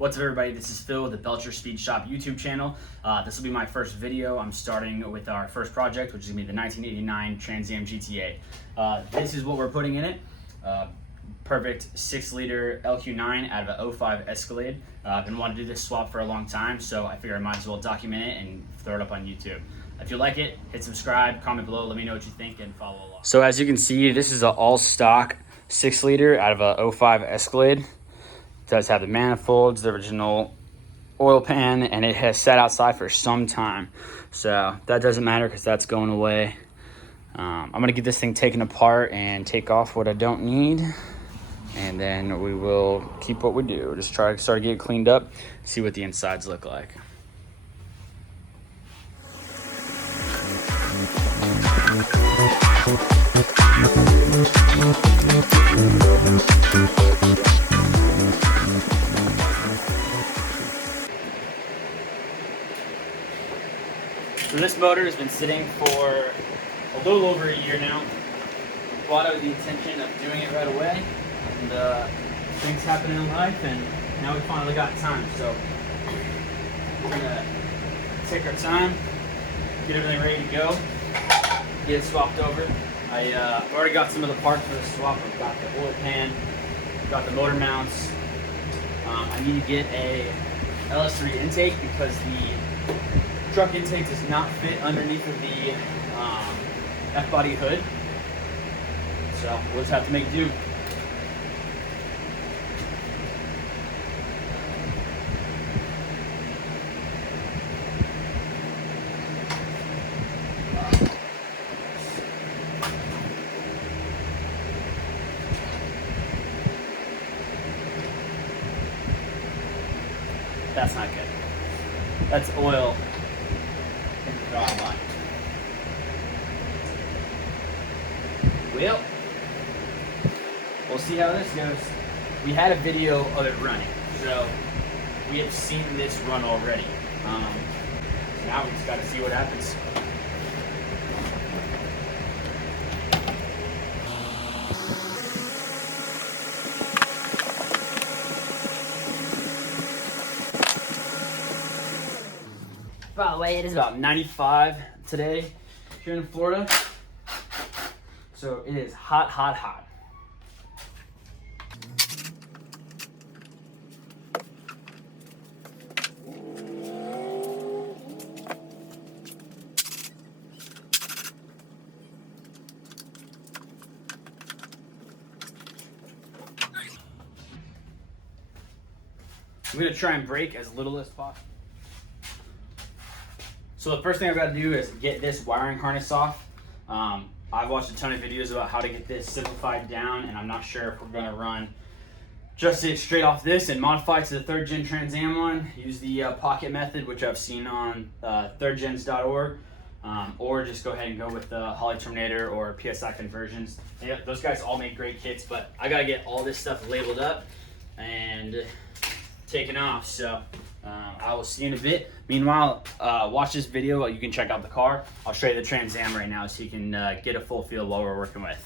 What's up, everybody? This is Phil with the Belcher Speed Shop YouTube channel. This will be my first video. I'm starting with our first project, which is going to be the 1989 Trans Am GTA. This is what we're putting in it. Perfect 6-liter LQ9 out of an 05 Escalade. I've been wanting to do this swap for a long time, so I figured I might as well document it and throw it up on YouTube. If you like it, hit subscribe, comment below, let me know what you think, and follow along. So as you can see, this is an all-stock 6-liter out of a 05 Escalade. It does have the manifolds, the original oil pan, and it has sat outside for some time. So that doesn't matter because that's going away. I'm gonna get this thing taken apart and take off what I don't need. And then we will keep what we do. Just try to start to get it cleaned up, see what the insides look like. So this motor has been sitting for a little over a year now. Bought it with the intention of doing it right away, and things happen in life, and now we finally got time. So we're gonna take our time, get everything ready to go, get it swapped over. I've already got some of the parts for the swap. I've got the oil pan, got the motor mounts. I need to get a LS3 intake because the truck intake does not fit underneath of the F-body hood. So we'll just have to make do. That's not good. That's oil in the throttle line. Well, we'll see how this goes. We had a video of it running, so we have seen this run already. So now we just got to see what happens. By the way, it is about 95 today here in Florida. So it is hot, hot, hot. I'm gonna try and brake as little as possible. So the first thing I've got to do is get this wiring harness off. I've watched a ton of videos about how to get this simplified down, and I'm not sure if we're going to run just it straight off this and modify it to the 3rd Gen Trans Am one. Use the pocket method, which I've seen on 3rdgens.org, or just go ahead and go with the Holley Terminator or PSI conversions. Yeah, those guys all make great kits, but I got to get all this stuff labeled up and taken off. So I will see you in a bit. Meanwhile, watch this video. You can check out the car. I'll show you the Trans Am right now so you can get a full feel of what we're working with.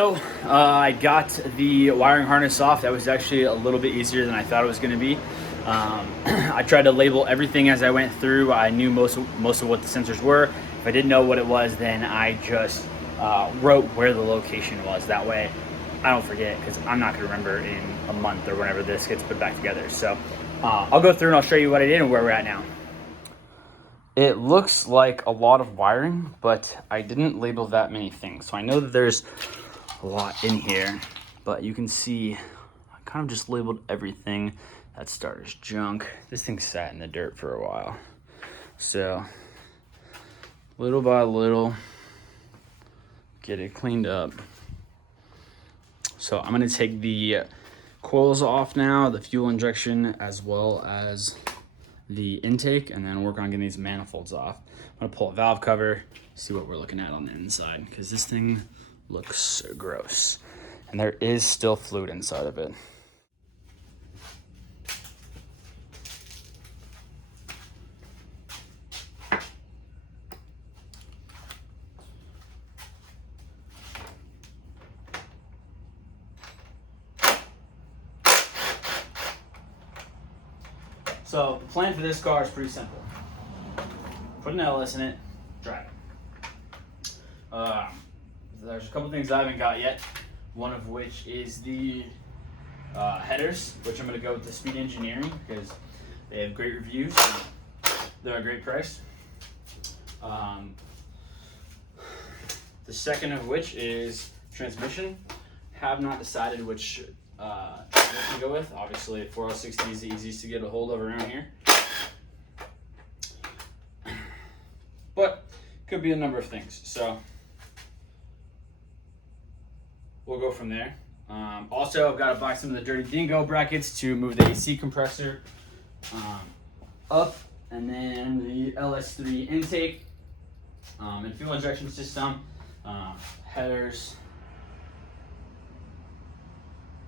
So I got the wiring harness off. That was actually a little bit easier than I thought it was going to be. I tried to label everything as I went through. I knew most of what the sensors were. If I didn't know what it was, then I just wrote where the location was. That way I don't forget, because I'm not going to remember in a month or whenever this gets put back together. So I'll go through and I'll show you what I did and where we're at now. It looks like a lot of wiring, but I didn't label that many things. So I know that there's a lot in here, but you can see I kind of just labeled everything. That starter's junk. This thing sat in the dirt for a while. So little by little, get it cleaned up. So I'm gonna take the coils off now, the fuel injection, as well as the intake, and then work on getting these manifolds off. I'm gonna pull a valve cover, see what we're looking at on the inside, because this thing looks gross. And there is still fluid inside of it. So the plan for this car is pretty simple. Put an LS in it, drive it. There's a couple things I haven't got yet. One of which is the headers, which I'm going to go with the Speed Engineering because they have great reviews. They're a great price. The second of which is transmission. Have not decided which to go with. Obviously, 406D is the easiest to get a hold of around here, but could be a number of things. So we'll go from there. Also, I've got to buy some of the Dirty Dingo brackets to move the AC compressor up, and then the LS3 intake and fuel injection system, headers.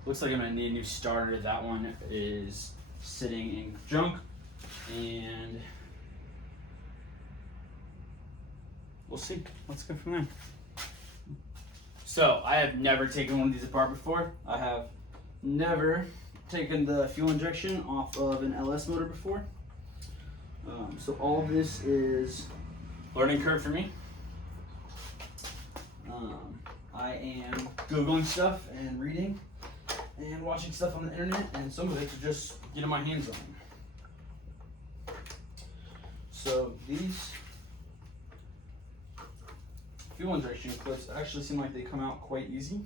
Looks like I'm gonna need a new starter. That one is sitting in junk, and we'll see. Let's go from there. So I have never taken one of these apart before. I have never taken the fuel injection off of an LS motor before. So all of this is learning curve for me. I am Googling stuff and reading and watching stuff on the internet, and some of it to just get my hands on. So these fuel injection clips actually seem like they come out quite easy.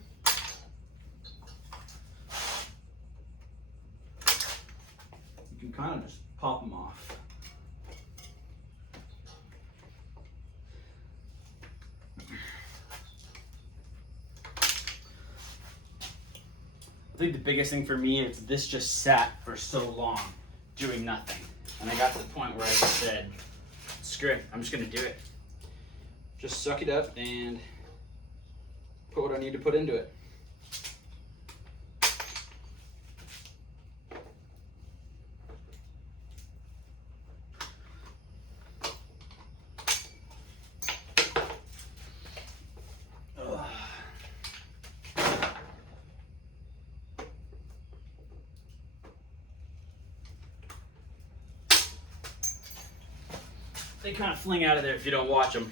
You can kind of just pop them off. I think the biggest thing for me is this just sat for so long doing nothing. And I got to the point where I just said, screw it, I'm just gonna do it. Just suck it up and put what I need to put into it. They kind of fling out of there if you don't watch them.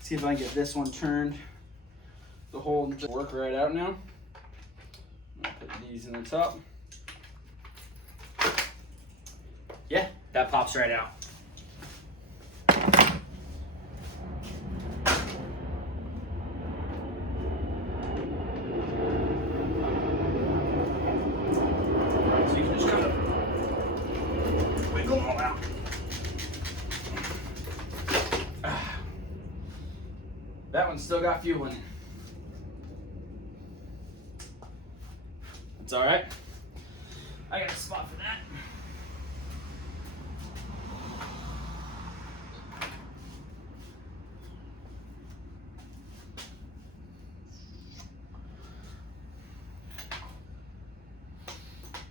See if I can get this one turned. The whole work right out now. I'll put these in the top. Yeah, that pops right out. So you can just kind of wiggle them all out. That one's still got fuel in it. It's all right. I got a spot for that.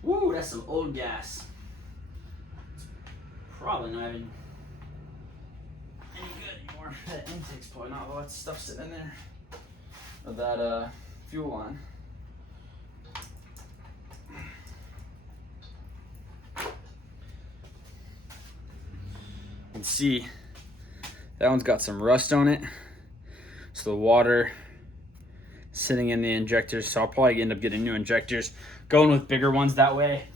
Woo, that's some old gas. It's probably not even any good anymore. That intake's probably not all that stuff sitting in there. of that fuel line. You can see that one's got some rust on it. So the water sitting in the injectors. So I'll probably end up getting new injectors, going with bigger ones that way.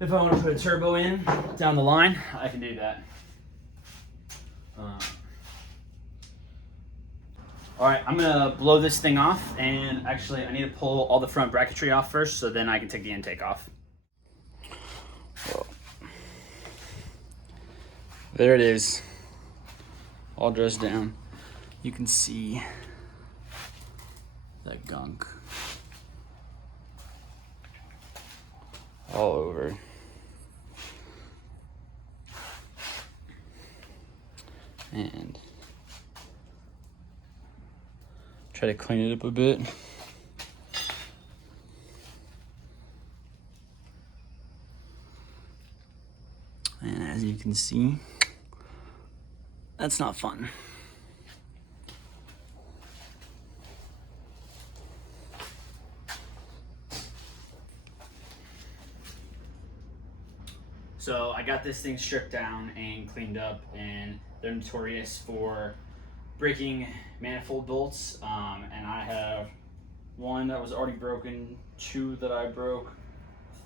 If I want to put a turbo in down the line, I can do that. All right, I'm gonna blow this thing off, and actually I need to pull all the front bracketry off first, so then I can take the intake off. There it is, all dressed down. You can see that gunk all over. And try to clean it up a bit. And as you can see, that's not fun. So I got this thing stripped down and cleaned up, and they're notorious for breaking manifold bolts. And I have one that was already broken, two that I broke,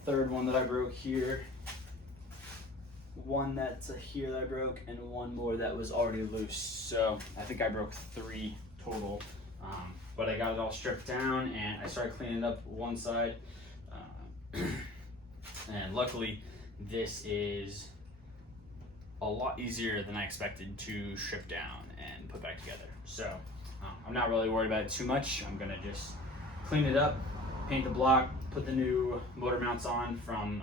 third one that I broke here, one that's here that I broke, and one more that was already loose. So I think I broke 3 total. But I got it all stripped down, and I started cleaning up one side. And luckily, this is a lot easier than I expected to strip down and put back together. So I'm not really worried about it too much. I'm gonna just clean it up, paint the block, put the new motor mounts on from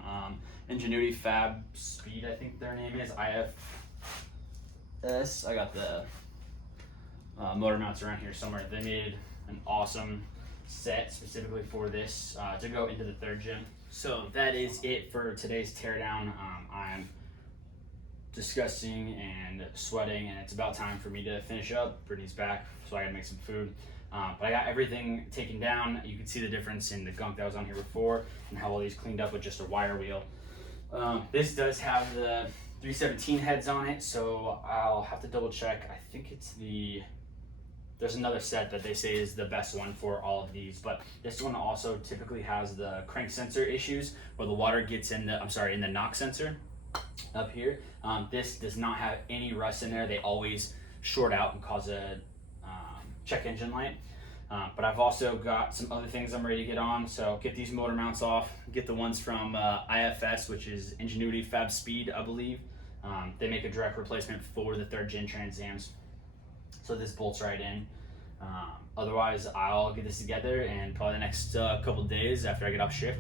Ingenuity Fab Speed, I think their name is, IFS. I got the motor mounts around here somewhere. They made an awesome set specifically for this to go into the third gym. So that is it for today's teardown. I'm disgusting and sweating, and it's about time for me to finish up. Brittany's back, so I gotta make some food. But I got everything taken down. You can see the difference in the gunk that was on here before and how all these cleaned up with just a wire wheel. This does have the 317 heads on it, so I'll have to double check. I think it's there's another set that they say is the best one for all of these, but this one also typically has the crank sensor issues where the water gets in the knock sensor up here. This does not have any rust in there. They always short out and cause a check engine light. But I've also got some other things I'm ready to get on. So get these motor mounts off, get the ones from IFS, which is Ingenuity Fab Speed, I believe. They make a direct replacement for the 3rd gen Trans Ams. So this bolts right in. Otherwise, I'll get this together, and probably the next couple days after I get off shift,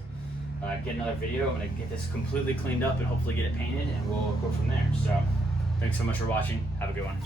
get another video. I'm gonna get this completely cleaned up and hopefully get it painted, and we'll go from there. So thanks so much for watching. Have a good one.